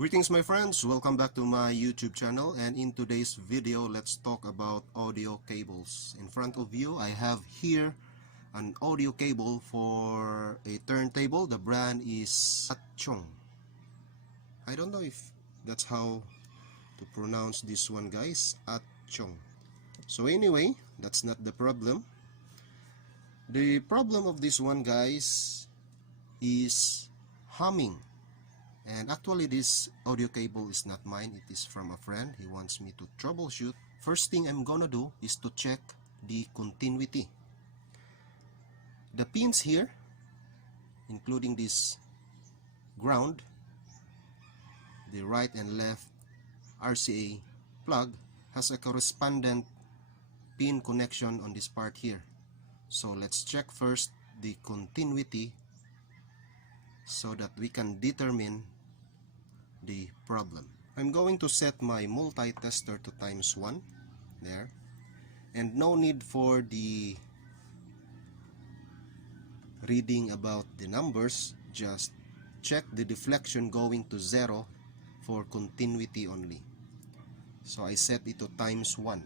Greetings my friends, welcome back to my YouTube channel, and in today's video let's talk about audio cables. In front of you I have here an audio cable for a turntable. The brand is Atchong. I don't know if that's how to pronounce this one, guys. Atchong. So anyway, that's not the problem. The problem of this one, guys, is humming. And actually this audio cable is not mine, it is from a friend. He wants me to troubleshoot. First thing I'm gonna do is to check the continuity. The pins here, including this ground, the right and left RCA plug, has a correspondent pin connection on this part here. So let's check first the continuity so that we can determine the problem. I'm going to set my multi-tester to ×1 there, and no need for the reading about the numbers, just check the deflection going to 0 for continuity only. So I set it to ×1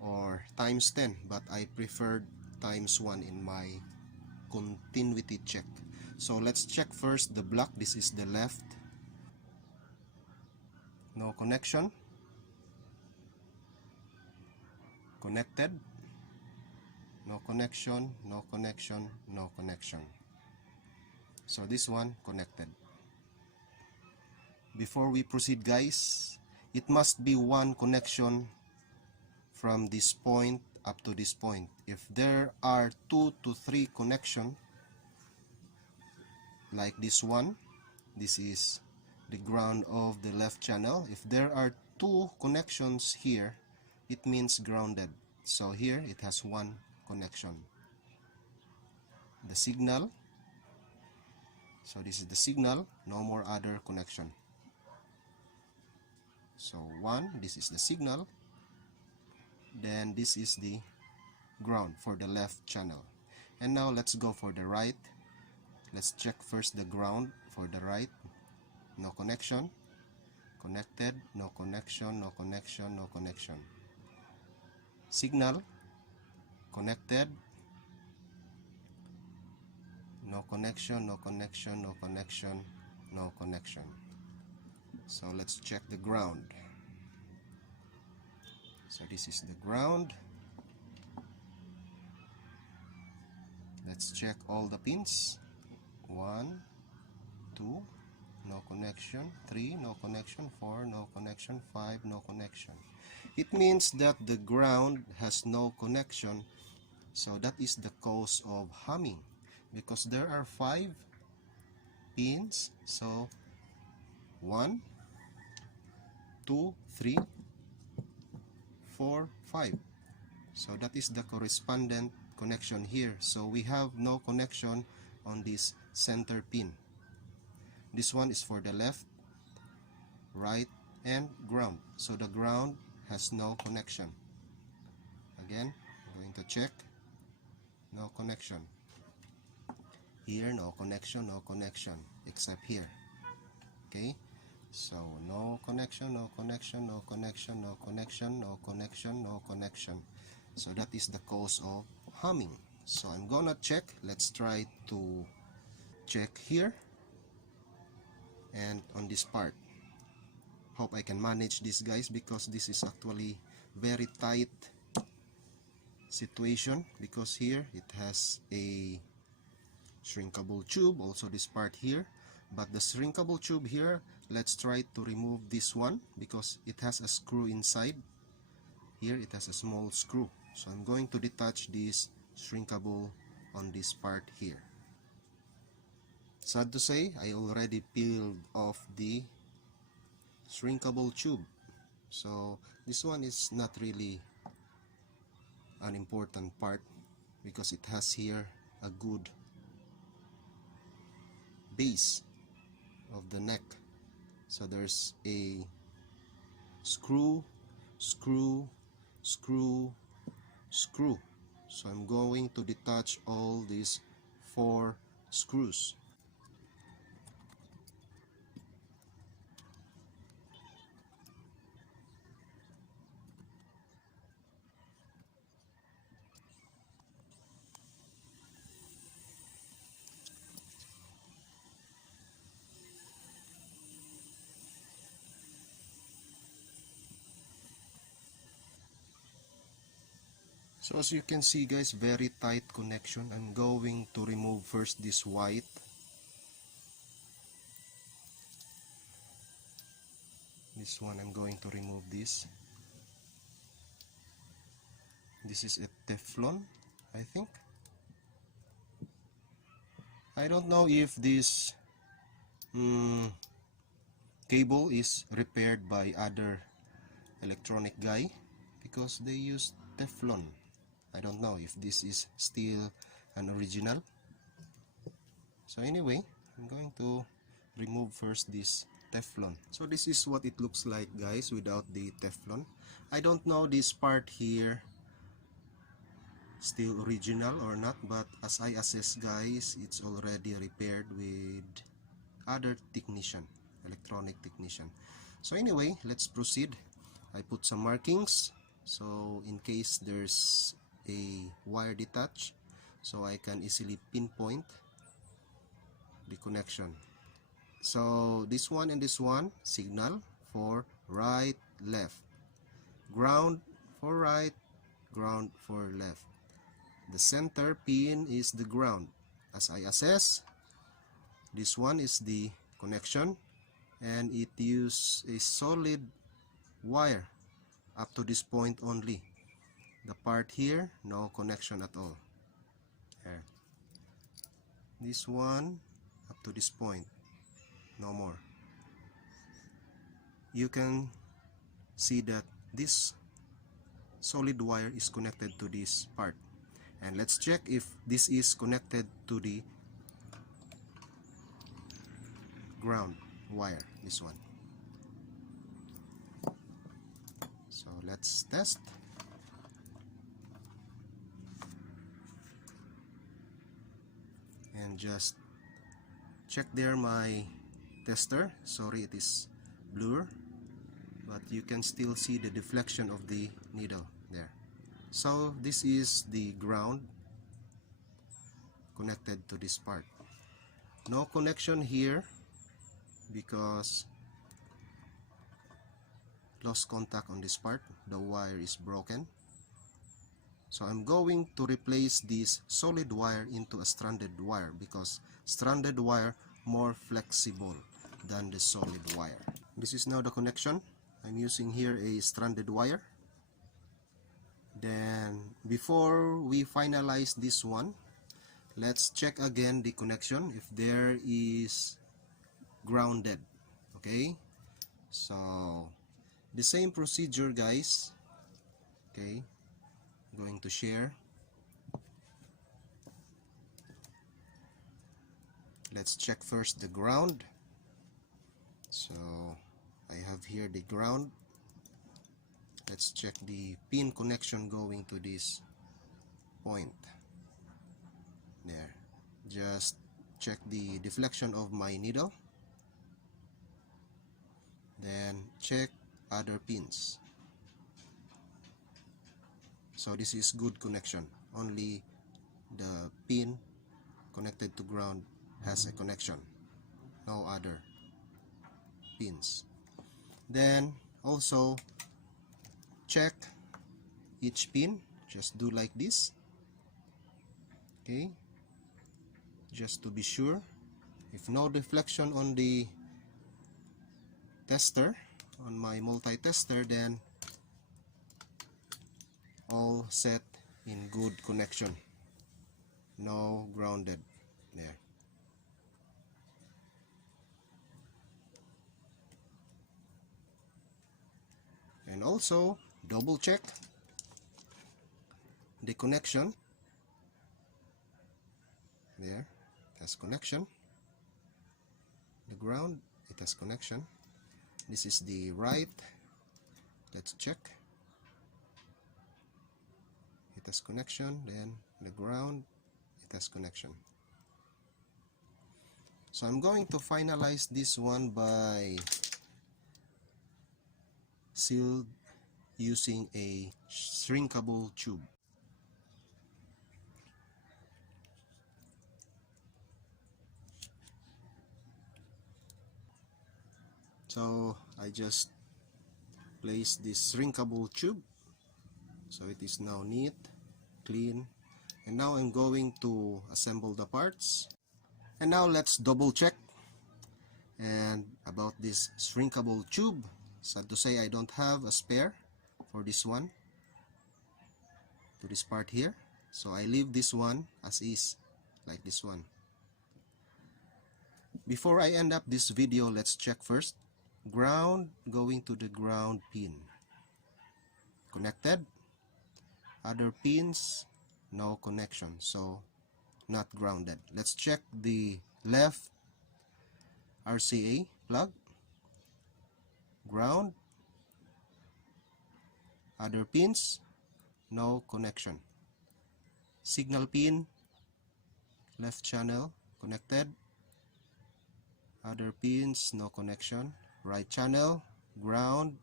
or ×10, but I preferred ×1 in my continuity check. So let's check first the block. This is the left. No connection. Connected. No connection, no connection, no connection. So this one connected. Before we proceed, guys, it must be one connection from this point up to this point. If there are 2 to 3 connections, like this one, this is the ground of the left channel. If there are 2 connections here, it means grounded. So here it has 1 connection. The signal, so this is the signal, no more other connection. So 1, this is the signal, then this is the ground for the left channel. And now let's go for the right. Let's check first the ground for the right. No connection. Connected. No connection, no connection, no connection. Signal. Connected. No connection, no connection, no connection, no connection. So let's check the ground. So this is the ground. Let's check all the pins. 1, 2, no connection. 3, no connection. 4, no connection. 5, no connection. It means that the ground has no connection. So that is the cause of humming, because there are 5 pins. So 1, 2, 3, 4, 5. So that is the correspondent connection here. So we have no connection on this center pin. This one is for the left, right, and ground. So the ground has no connection. Again, I'm going to check. No connection. Here, no connection, no connection, except here. Okay, so no connection, no connection, no connection, no connection, no connection, no connection. So that is the cause of humming. So I'm gonna check. Let's try to check here and on this part. Hope I can manage this, guys, because this is actually very tight situation, because here it has a shrinkable tube, also this part here. But the shrinkable tube here, let's try to remove this one because it has a screw inside. Here it has a small screw. So I'm going to detach this shrinkable on this part here. Sad to say, I already peeled off the shrinkable tube. So this one is not really an important part because it has here a good base of the neck. So there's a screw, screw, screw, screw. So I'm going to detach all these 4 screws. So as you can see guys, very tight connection. I'm going to remove first this white. This one I'm going to remove this. This is a Teflon, I think. I don't know if this cable is repaired by other electronic guy because they use Teflon. I don't know if this is still an original. So anyway, I'm going to remove first this Teflon. So this is what it looks like guys without the Teflon. I don't know this part here still original or not, but as I assess guys, it's already repaired with other technician, electronic technician. So anyway, let's proceed. I put some markings so in case there's a wire detached, so I can easily pinpoint the connection. So this one and this one signal for right, left, ground for right, ground for left. The center pin is the ground. As I assess, this one is the connection, and it uses a solid wire up to this point only. The part here, no connection at all. There. This one up to this point, no more. You can see that this solid wire is connected to this part. And let's check if this is connected to the ground wire, this one. So let's test. And just check there my tester. Sorry it is blur, but you can still see the deflection of the needle there. So this is the ground connected to this part. No connection here because lost contact on this part. The wire is broken. So I'm going to replace this solid wire into a stranded wire because stranded wire more flexible than the solid wire. This is now the connection. I'm using here a stranded wire. Then before we finalize this one, let's check again the connection if there is grounded. Okay, so the same procedure guys. Okay, I'm going to share. Let's check first the ground. So I have here the ground. Let's check the pin connection going to this point. There. Just check the deflection of my needle. Then check other pins. So this is good connection. Only the pin connected to ground has a connection. No other pins. Then also check each pin. Just do like this. Okay, just to be sure. If no deflection on the tester, on my multi-tester, then all set in good connection. No grounded there. And also double check the connection. There, it has connection. The ground, it has connection. This is the right. Let's check. It has connection. Then the ground, it has connection. So I'm going to finalize this one by sealed using a shrinkable tube. So I just place this shrinkable tube, so it is now neat. clean. And now I'm going to assemble the parts. And now let's double check. And about this shrinkable tube, sad to say I don't have a spare for this one, to this part here. So I leave this one as is, like this one. Before I end up this video, let's check first. Ground going to the ground pin. Connected. Other pins, no connection, so not grounded. Let's check the left RCA plug. Ground. Other pins, no connection. Signal pin, left channel, connected. Other pins, no connection. Right channel, ground.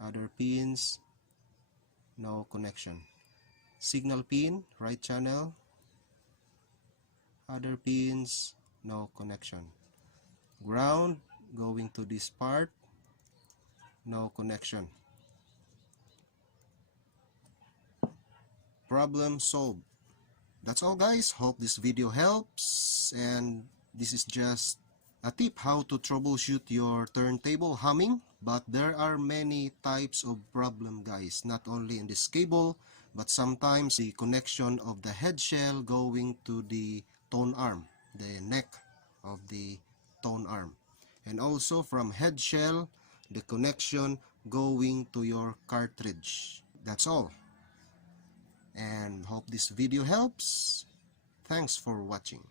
Other pins, no connection. Signal pin, right channel. Other pins, no connection. Ground going to this part, no connection. Problem solved. That's all, guys. Hope this video helps, and this is just a tip how to troubleshoot your turntable humming. But there are many types of problem, guys, not only in this cable, but sometimes the connection of the head shell going to the tone arm, the neck of the tone arm, and also from head shell the connection going to your cartridge. That's all, and hope this video helps. Thanks for watching.